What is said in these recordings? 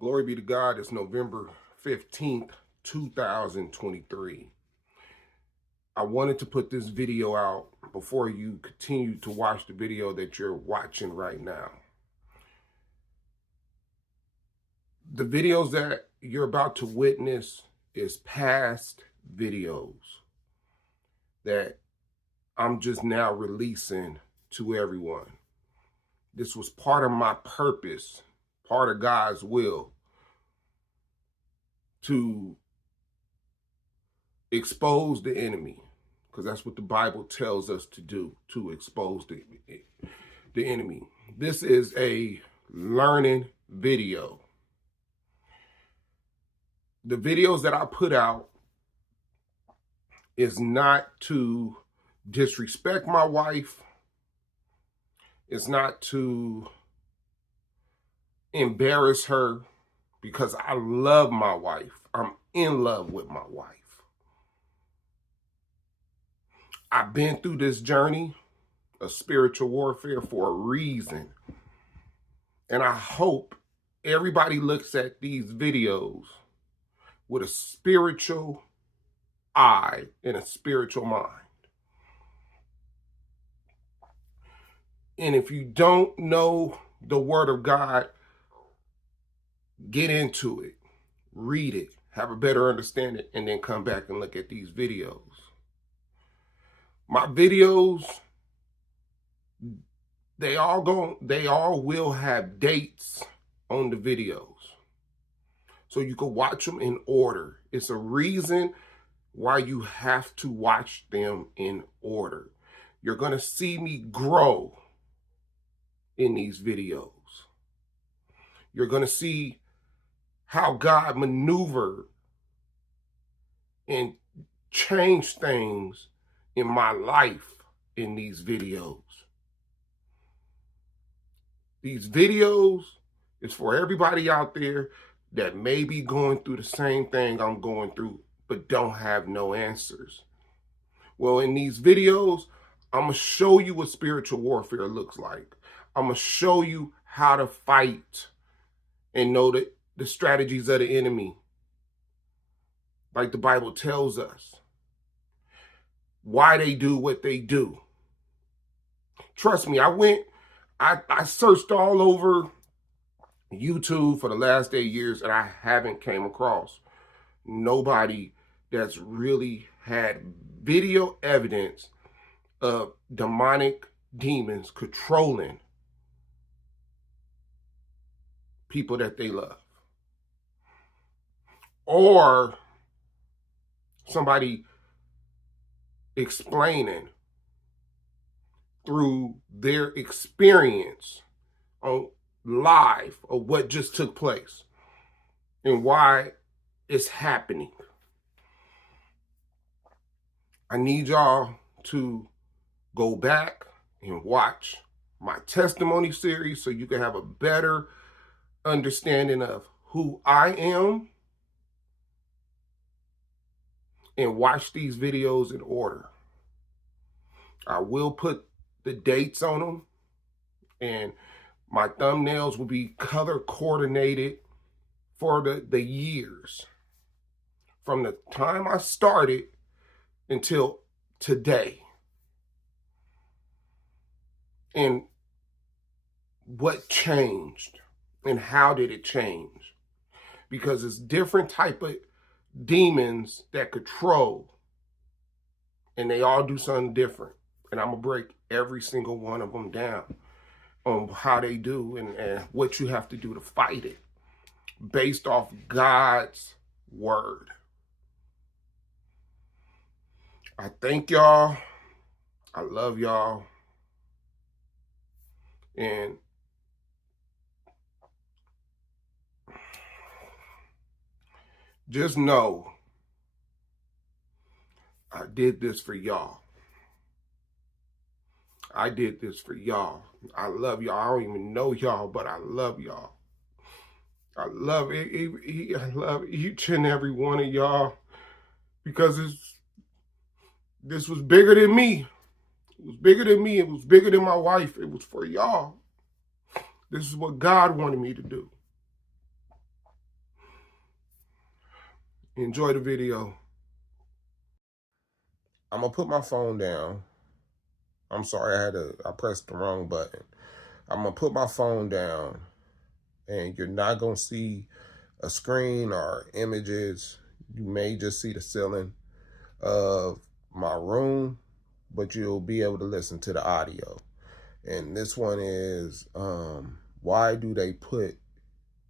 Glory be to God. It's November 15th, 2023. I wanted to put this video out before you continue to watch the video that you're watching right now. The videos that you're about to witness is past videos that I'm just now releasing to everyone. This was part of my purpose, part of God's will, to expose the enemy, because that's what the Bible tells us to do, to expose the enemy. This is a learning video. The videos that I put out is not to disrespect my wife. It's not to embarrass her, because I love my wife. I'm in love with my wife. I've been through this journey of spiritual warfare for a reason. And I hope everybody looks at these videos with a spiritual eye and a spiritual mind. And if you don't know the Word of God, get into it, read it, have a better understanding, and then come back and look at these videos. My videos, they all will have dates on the videos, so you can watch them in order. It's a reason why you have to watch them in order. You're going to see me grow in these videos. You're going to see how God maneuvered and changed things in my life in these videos. These videos is for everybody out there that may be going through the same thing I'm going through, but don't have no answers. Well, in these videos, I'm going to show you what spiritual warfare looks like. I'm going to show you how to fight and know that the strategies of the enemy, like the Bible tells us, why they do what they do. Trust me, I searched all over YouTube for the last 8 years, and I haven't came across nobody that's really had video evidence of demonic demons controlling people that they love, or somebody explaining through their experience on live of what just took place and why it's happening. I need y'all to go back and watch my testimony series so you can have a better understanding of who I am, and watch these videos in order. I will put the dates on them, and my thumbnails will be color coordinated for the years from the time I started until today, and what changed and how did it change, because it's different type of demons that control, and they all do something different, and I'm gonna break every single one of them down on how they do and what you have to do to fight it based off God's word. I thank y'all. I love y'all. And just know I did this for y'all. I did this for y'all. I love y'all. I don't even know y'all, but I love y'all. I love it. I love each and every one of y'all, because this was bigger than me. It was bigger than me. It was bigger than my wife. It was for y'all. This is what God wanted me to do. Enjoy the video. I'm gonna put my phone down. I'm sorry, I pressed the wrong button. I'm gonna put my phone down, and you're not gonna see a screen or images. You may just see the ceiling of my room, but you'll be able to listen to the audio. And this one is, why do they put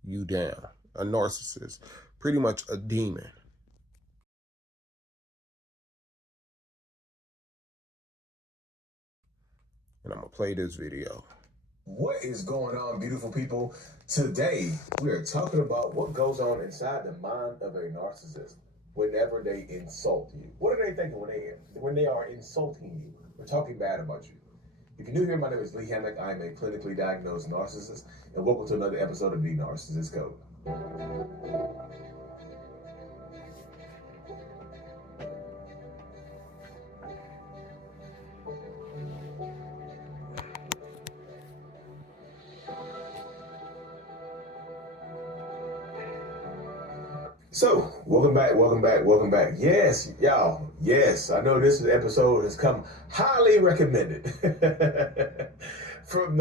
you down? A narcissist, pretty much a demon. And I'm gonna play this video. What is going on, beautiful people? Today, we are talking about what goes on inside the mind of a narcissist whenever they insult you. What are they thinking when they are insulting you or talking bad about you? If you're new here, my name is Lee Hammock. I am a clinically diagnosed narcissist, and welcome to another episode of The Narcissist Code. So, welcome back. Yes, y'all. Yes, I know this episode has come highly recommended from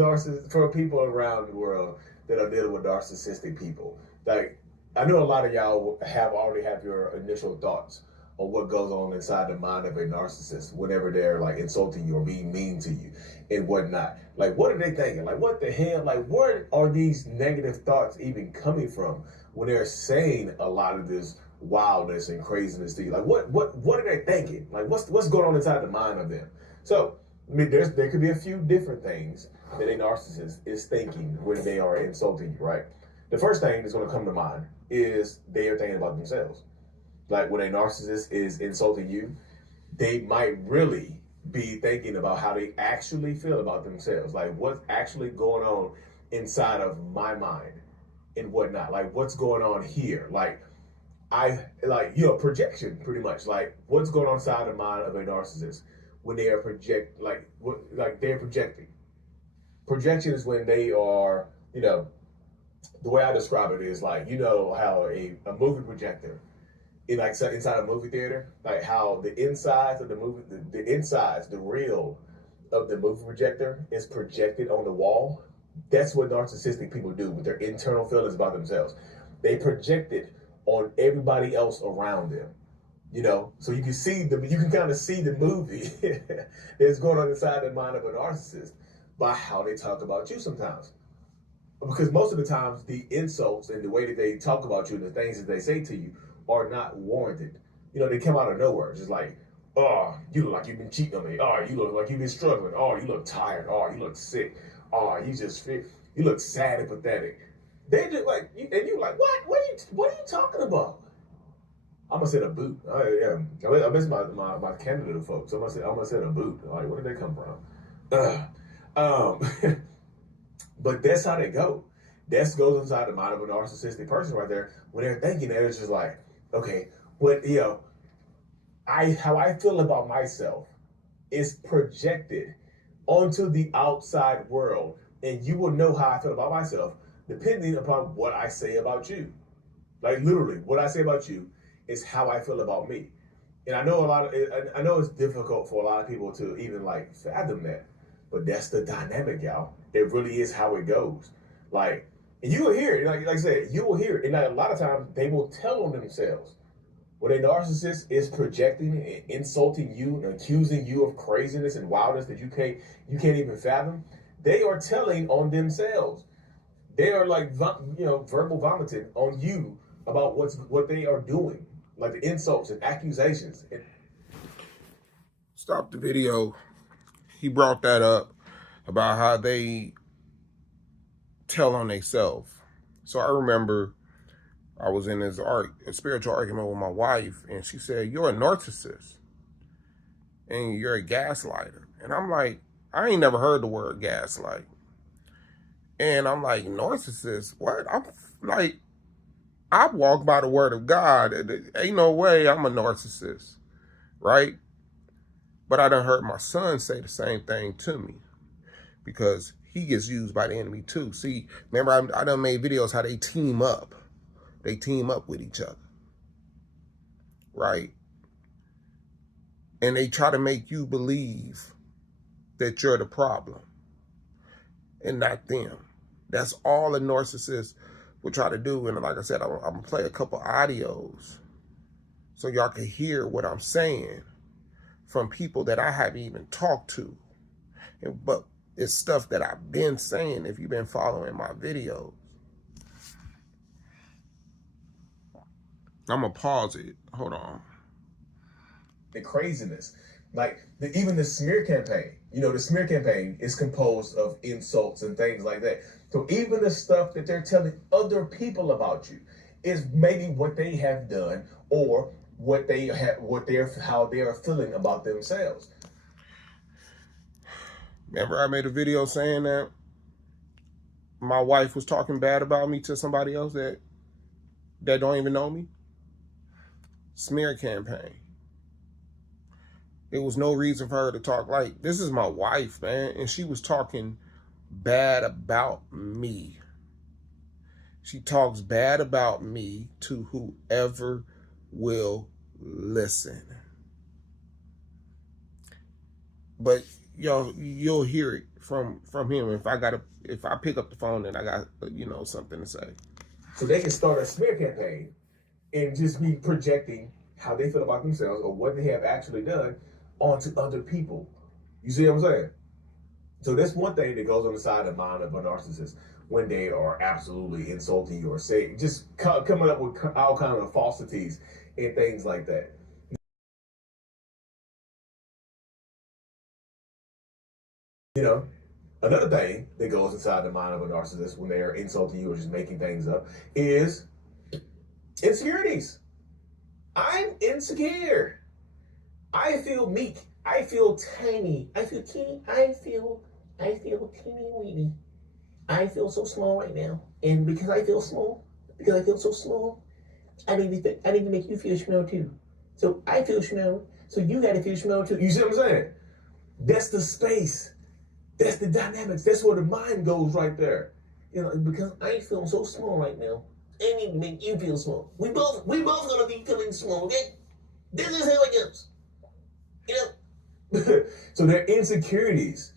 people around the world that are dealing with narcissistic people. Like, I know a lot of y'all already have your initial thoughts on what goes on inside the mind of a narcissist whenever they're like insulting you or being mean to you and whatnot. Like, what are they thinking? Like, what the hell? Like, where are these negative thoughts even coming from when they're saying a lot of this wildness and craziness to you? Like, what are they thinking? Like, what's going on inside the mind of them? So, I mean, there could be a few different things that a narcissist is thinking when they are insulting you, right? The first thing that's going to come to mind is they are thinking about themselves. Like, when a narcissist is insulting you, they might really be thinking about how they actually feel about themselves. Like, what's actually going on inside of my mind and whatnot. Like, what's going on here? Projection, pretty much. Like, what's going on inside the mind of a narcissist when they are they're projecting. Projection is when they are, the way I describe it is like, how a movie projector inside a movie theater, like how the insides of the movie, the reel of the movie projector is projected on the wall. That's what narcissistic people do with their internal feelings about themselves. They project it on everybody else around them. So you can kind of see the movie that's going on inside the mind of a narcissist by how they talk about you sometimes. Because most of the times the insults and the way that they talk about you and the things that they say to you are not warranted. They come out of nowhere. Just like, oh, you look like you've been cheating on me. Oh, you look like you've been struggling. Oh, you look tired. Oh, you look sick. Oh, you look sad and pathetic. They just like, and you like, what? What are you talking about? I'm gonna say a boot. I miss my Canada folks. I'm gonna say a boot. Like, where did they come from? But that's how they go. That goes inside the mind of a narcissistic person right there. When they're thinking that, it's just like, okay, how I feel about myself is projected onto the outside world, and you will know how I feel about myself depending upon what I say about you. Like, literally, what I say about you is how I feel about me. And I know I know it's difficult for a lot of people to even like fathom that, but that's the dynamic, y'all. It really is how it goes. Like, and you will hear it, like I said, you will hear it. And a lot of times they will tell on themselves. When a narcissist is projecting and insulting you and accusing you of craziness and wildness that you can't even fathom, they are telling on themselves. They are like, verbal vomiting on you about what they are doing, like the insults and accusations. Stop the video. He brought that up about how they tell on themselves. So I remember I was in a spiritual argument with my wife, and she said, "You're a narcissist and you're a gaslighter." And I'm like, I ain't never heard the word gaslight. And I'm like, narcissist? What? I'm like, I walk by the word of God. Ain't no way I'm a narcissist, right? But I done heard my son say the same thing to me because he gets used by the enemy too. See, remember I done made videos how they team up. They team up with each other. right? And they try to make you believe that you're the problem and not them. That's all a narcissist will try to do. And like I said, I'm going to play a couple audios so y'all can hear what I'm saying from people that I haven't even talked to. But it's stuff that I've been saying if you've been following my videos. I'm going to pause it. Hold on. The craziness. Like, even the smear campaign. You know, the smear campaign is composed of insults and things like that. So even the stuff that they're telling other people about you is maybe what they have done or how they are feeling about themselves. Remember I made a video saying that my wife was talking bad about me to somebody else that don't even know me? Smear campaign. There was no reason for her to talk like, this is my wife, man, and she was talking bad about me. She talks bad about me to whoever will listen. But you'll hear it from him if I pick up the phone and I got something to say. So they can start a smear campaign and just be projecting how they feel about themselves or what they have actually done onto other people. You see what I'm saying? So that's one thing that goes on the side of the mind of a narcissist when they are absolutely insulting you or saying, just coming up with all kinds of falsities and things like that. You know, another thing that goes inside the mind of a narcissist when they are insulting you or just making things up is insecurities. I'm insecure. I feel meek. I feel tiny. I feel teeny. I feel teeny weeny. I feel so small right now. And because I feel so small, I need to make you feel small too. So I feel small. So you gotta feel small too. You see what I'm saying? That's the space. That's the dynamics. That's where the mind goes right there. You know, because I feel so small right now. I need to make you feel small. We both gonna be feeling small, okay? This is how it goes. You know? So their insecurities,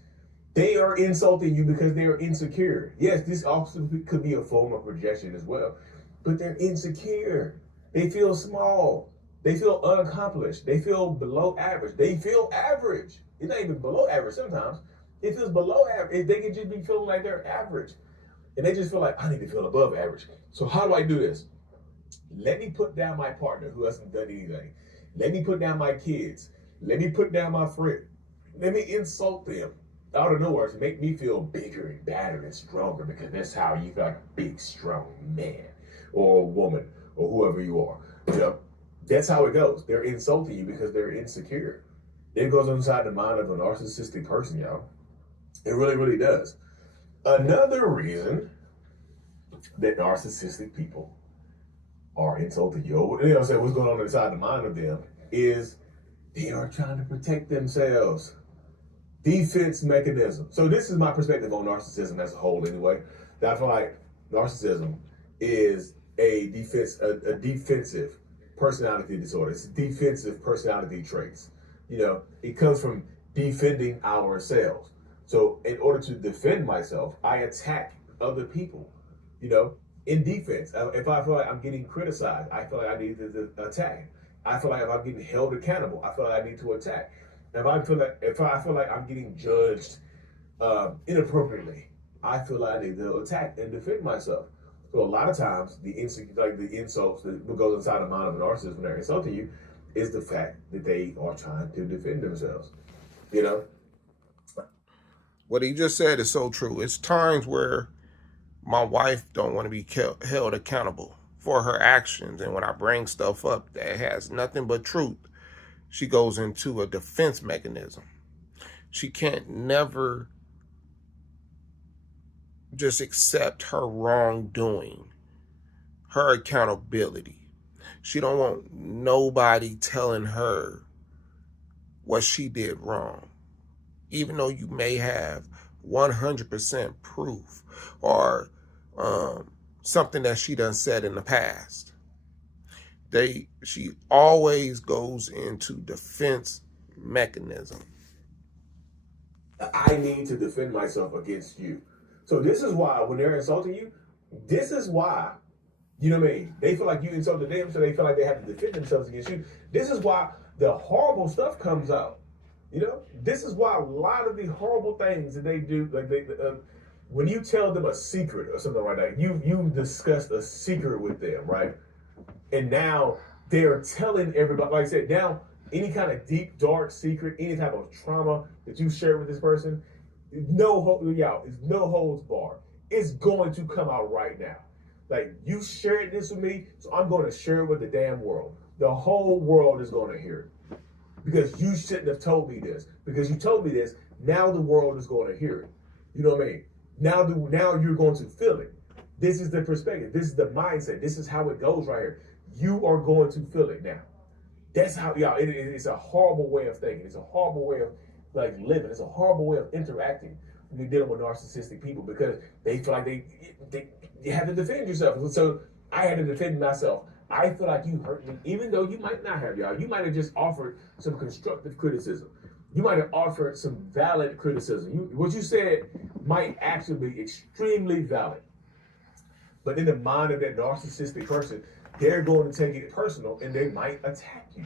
they are insulting you because they are insecure. Yes, this also could be a form of projection as well. But they're insecure. They feel small. They feel unaccomplished. They feel below average. They feel average. It's not even below average sometimes. It feels below average. They can just be feeling like they're average. And they just feel like, I need to feel above average. So how do I do this? Let me put down my partner who hasn't done anything. Let me put down my kids. Let me put down my friend. Let me insult them out of nowhere to make me feel bigger and badder and stronger, because that's how you feel like a big, strong man or woman or whoever you are. You know, that's how it goes. They're insulting you because they're insecure. It goes inside the mind of a narcissistic person, y'all. It really, really does. Another reason that narcissistic people are insulting you, what's going on inside the mind of them is they are trying to protect themselves. Defense mechanism. So this is my perspective on narcissism as a whole anyway. That I feel like narcissism is a defensive personality disorder. It's defensive personality traits. You know, it comes from defending ourselves. So in order to defend myself, I attack other people, you know, in defense. If I feel like I'm getting criticized, I feel like I need to attack. I feel like if I'm getting held accountable, I feel like I need to attack. If I feel like I'm getting judged inappropriately, I feel like I need to attack and defend myself. So a lot of times, the insults that goes inside the mind of a narcissist when they're insulting you is the fact that they are trying to defend themselves. You know? What he just said is so true. It's times where my wife don't want to be held accountable for her actions. And when I bring stuff up that has nothing but truth, she goes into a defense mechanism. She can't never just accept her wrongdoing, her accountability. She don't want nobody telling her what she did wrong, even though you may have 100% proof or something that she done said in the past. she always goes into defense mechanism. I need to defend myself against you. So this is why when they're insulting you, this is why, you know what I mean? They feel like you insulted them, so they feel like they have to defend themselves against you. This is why the horrible stuff comes out. You know, this is why a lot of the horrible things that they do, like when you tell them a secret or something like that, you discussed a secret with them, right? And now they're telling everybody, like I said, now any kind of deep, dark secret, any type of trauma that you share with this person, it's no holds barred. It's going to come out right now. Like, you shared this with me, so I'm going to share it with the damn world. The whole world is going to hear it. Because you shouldn't have told me this. Because you told me this, now the world is going to hear it. You know what I mean? Now you're going to feel it. This is the perspective. This is the mindset. This is how it goes right here. You are going to feel it now. That's how, it's a horrible way of thinking. It's a horrible way of like living. It's a horrible way of interacting when you're dealing with narcissistic people, because they feel like you have to defend yourself. So I had to defend myself. I feel like you hurt me, even though you might not have, y'all. You might have just offered some constructive criticism. You might have offered some valid criticism. What you said might actually be extremely valid. But in the mind of that narcissistic person, they're going to take it personal and they might attack you.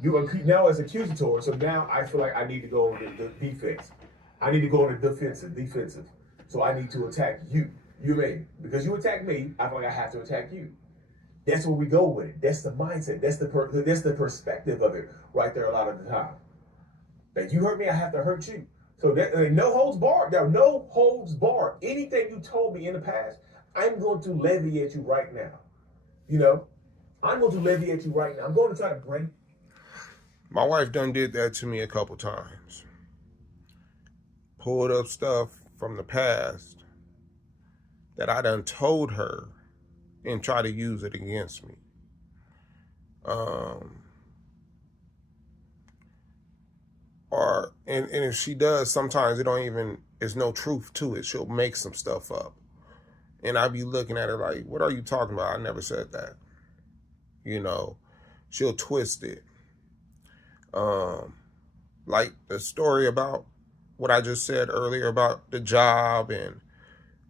You are now as accusatory, so now I feel like I need to go on the defense. I need to go on the defensive. So I need to attack you. You mean? Because you attack me, I feel like I have to attack you. That's where we go with it. That's the mindset. That's the perspective of it right there a lot of the time. Like, you hurt me, I have to hurt you. So that, no holds barred. There are no holds barred. Anything you told me in the past, I'm going to levy at you right now. You know, I'm going to levy at you right now. I'm going to try to break. My wife done did that to me a couple times. Pulled up stuff from the past that I done told her and try to use it against me. And if she does, sometimes there's no truth to it. She'll make some stuff up. And I be looking at her like, what are you talking about? I never said that. You know, she'll twist it. Like the story about what I just said earlier about the job and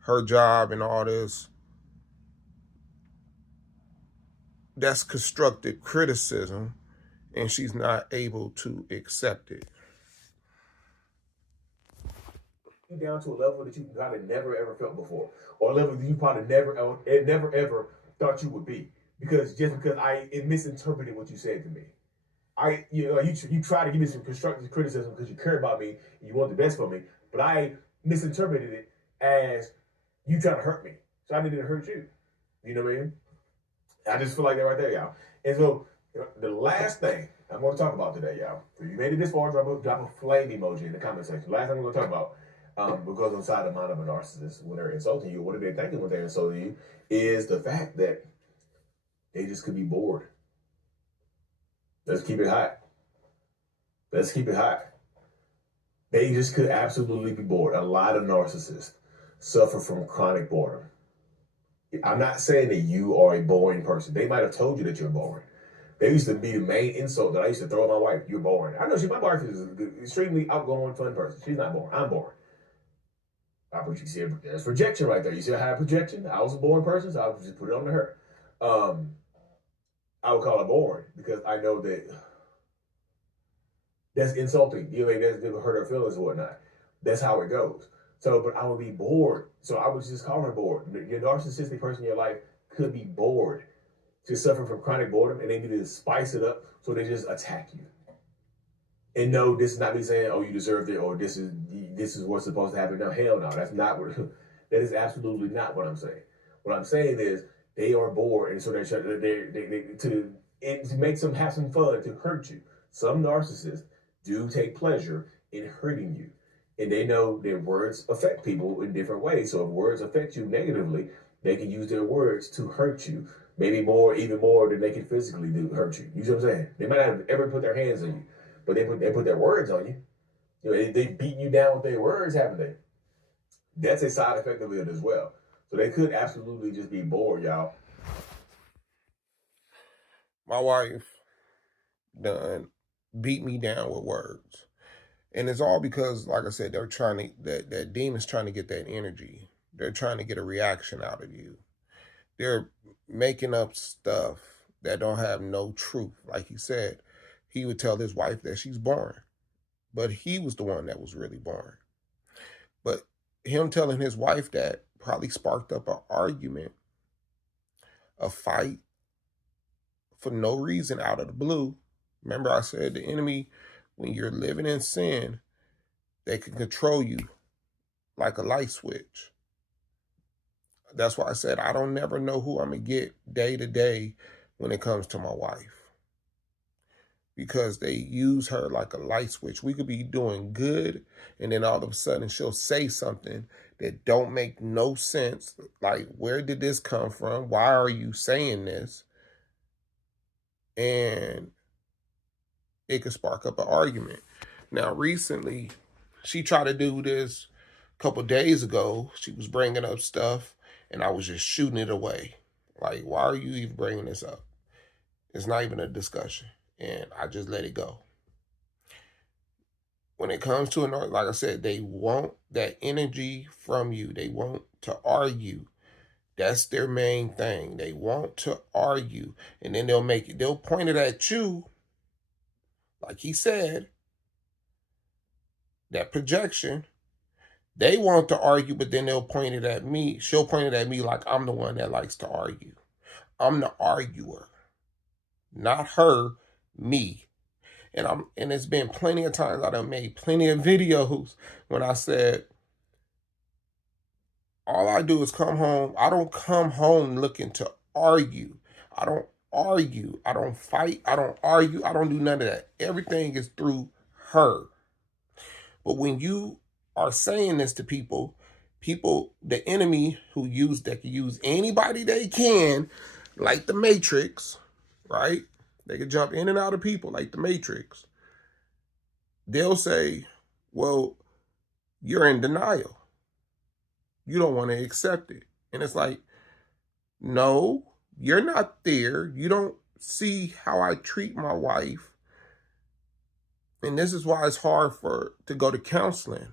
her job and all this. That's constructive criticism, and she's not able to accept it. Down to a level that you probably never ever felt before, or a level that you probably never ever thought you would be, because I misinterpreted what you said to me. You try to give me some constructive criticism because you care about me and you want the best for me, but I misinterpreted it as you trying to hurt me. So I needed to hurt you. You know what I mean? I just feel like that right there, y'all. And so the last thing I'm going to talk about today, y'all. If you made it this far, drop a flame emoji in the comment section. Last thing I'm going to talk about, because inside the mind of a narcissist, when they're insulting you, what are they thinking when they're insulting you, is the fact that they just could be bored. Let's keep it hot. Let's keep it hot. They just could absolutely be bored. A lot of narcissists suffer from chronic boredom. I'm not saying that you are a boring person. They might have told you that you're boring. They used to be the main insult that I used to throw at my wife. You're boring. I know my wife is an extremely outgoing, fun person. She's not boring. I'm boring. You see, there's projection right there. You see I have projection? I was a boring person, so I would just put it on to her. I would call her boring because I know that that's insulting. You know, that's going to hurt her feelings and whatnot. That's how it goes. So, but I would be bored. So I would just call her bored. Your narcissistic person in your life could be bored, to suffer from chronic boredom, and they need to spice it up, so they just attack you. And no, this is not me saying, oh, you deserved it, or this is what's supposed to happen. No, hell no, that's not what. That is absolutely not what I'm saying. What I'm saying is they are bored, and so they to make them have some fun, to hurt you. Some narcissists do take pleasure in hurting you. And they know that words affect people in different ways. So if words affect you negatively, they can use their words to hurt you. Maybe even more than they can physically hurt you. You see what I'm saying? They might not have ever put their hands on you, but they put their words on you. You know, they've beaten you down with their words, haven't they? That's a side effect of it as well. So they could absolutely just be bored, y'all. My wife done beat me down with words. And it's all because, like I said, they're trying to, that demon's trying to get that energy. They're trying to get a reaction out of you. They're making up stuff that don't have no truth. Like he said, he would tell his wife that she's born, but he was the one that was really born. But him telling his wife that probably sparked up an argument, a fight for no reason out of the blue. Remember I said the enemy, when you're living in sin, they can control you like a light switch. That's why I said I don't never know who I'm going to get day to day when it comes to my wife. Because they use her like a light switch. We could be doing good, and then all of a sudden she'll say something that don't make no sense. Like, where did this come from? Why are you saying this? And it could spark up an argument. Now, recently, she tried to do this a couple days ago. She was bringing up stuff, and I was just shooting it away. Like, why are you even bringing this up? It's not even a discussion. And I just let it go. When it comes to like I said, they want that energy from you. They want to argue. That's their main thing. They want to argue. And then they'll point it at you. Like he said, that projection, they want to argue, but then they'll point it at me. She'll point it at me like I'm the one that likes to argue. I'm the arguer. Not her, me. And it's been plenty of times I done made plenty of videos when I said, all I do is come home. I don't come home looking to argue. I don't argue. I don't fight. I don't argue. I don't do none of that. Everything is through her. But when you are saying this to people, the enemy that can use anybody they can, like the Matrix, right? They can jump in and out of people like the Matrix. They'll say, well, you're in denial. You don't want to accept it. And it's like, no, you're not there. You don't see how I treat my wife. And this is why it's hard to go to counseling,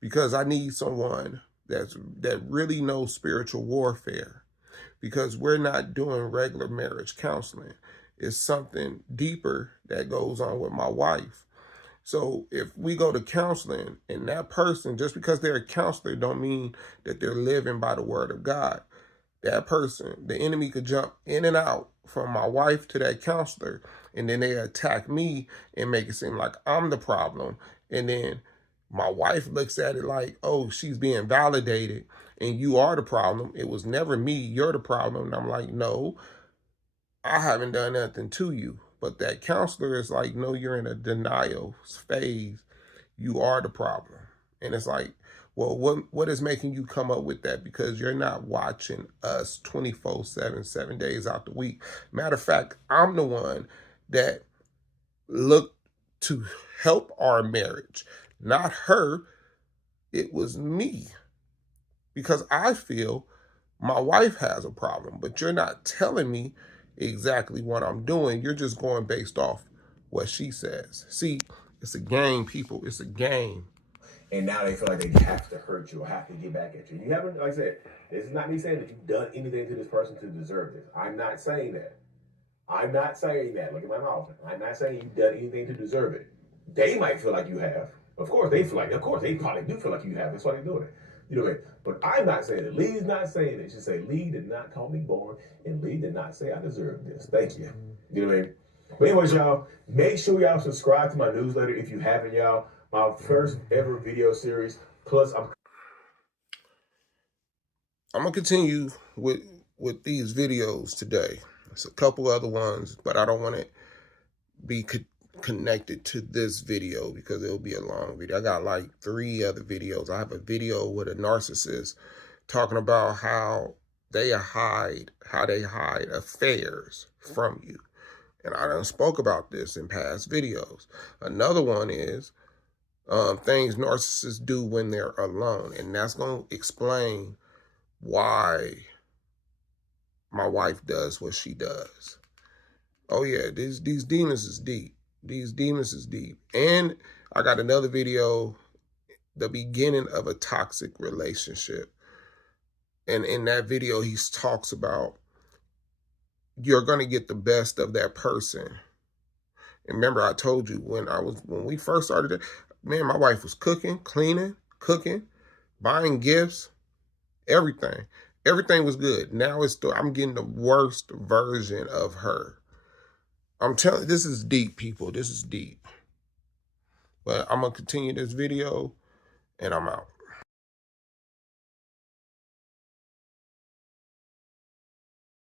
because I need someone that really knows spiritual warfare, because we're not doing regular marriage counseling. It's something deeper that goes on with my wife. So if we go to counseling and that person, just because they're a counselor, don't mean that they're living by the word of God. That person, the enemy could jump in and out from my wife to that counselor, and then they attack me and make it seem like I'm the problem. And then my wife looks at it like, oh, she's being validated and you are the problem. It was never me. You're the problem. And I'm like, no, I haven't done nothing to you. But that counselor is like, no, you're in a denial phase. You are the problem. And it's like, well, what is making you come up with that? Because you're not watching us 24/7, 7 days out the week. Matter of fact, I'm the one that looked to help our marriage. Not her. It was me. Because I feel my wife has a problem, but you're not telling me exactly what I'm doing. You're just going based off what she says. See, it's a game, people. It's a game. And now they feel like they have to hurt you or have to get back at you. You haven't, like I said, this is not me saying that you've done anything to this person to deserve this. I'm not saying that. I'm not saying that. Look at my mouth. I'm not saying you've done anything to deserve it. They might feel like you have. Of course, they probably do feel like you have. That's why they're doing it. You know what I mean? But I'm not saying it. Lee's not saying it. She say, Lee did not call me born, and Lee did not say I deserve this. Thank you. You know what I mean? But anyways, y'all, make sure y'all subscribe to my newsletter if you haven't, y'all. My first ever video series. Plus, I'm gonna continue with these videos today. There's a couple other ones, but I don't want to be connected to this video because it'll be a long video. I got like 3 other videos. I have a video with a narcissist talking about how they hide affairs from you. And I done spoke about this in past videos. Another one is things narcissists do when they're alone. And that's going to explain why my wife does what she does. Oh yeah, these demons is deep. These demons is deep. And I got another video, the beginning of a toxic relationship. And in that video, he talks about you're gonna get the best of that person. And remember, I told you when we first started it, man, my wife was cooking, cleaning, cooking, buying gifts, everything. Everything was good. Now I'm getting the worst version of her. I'm telling you, this is deep, people. This is deep. But I'm gonna continue this video and I'm out.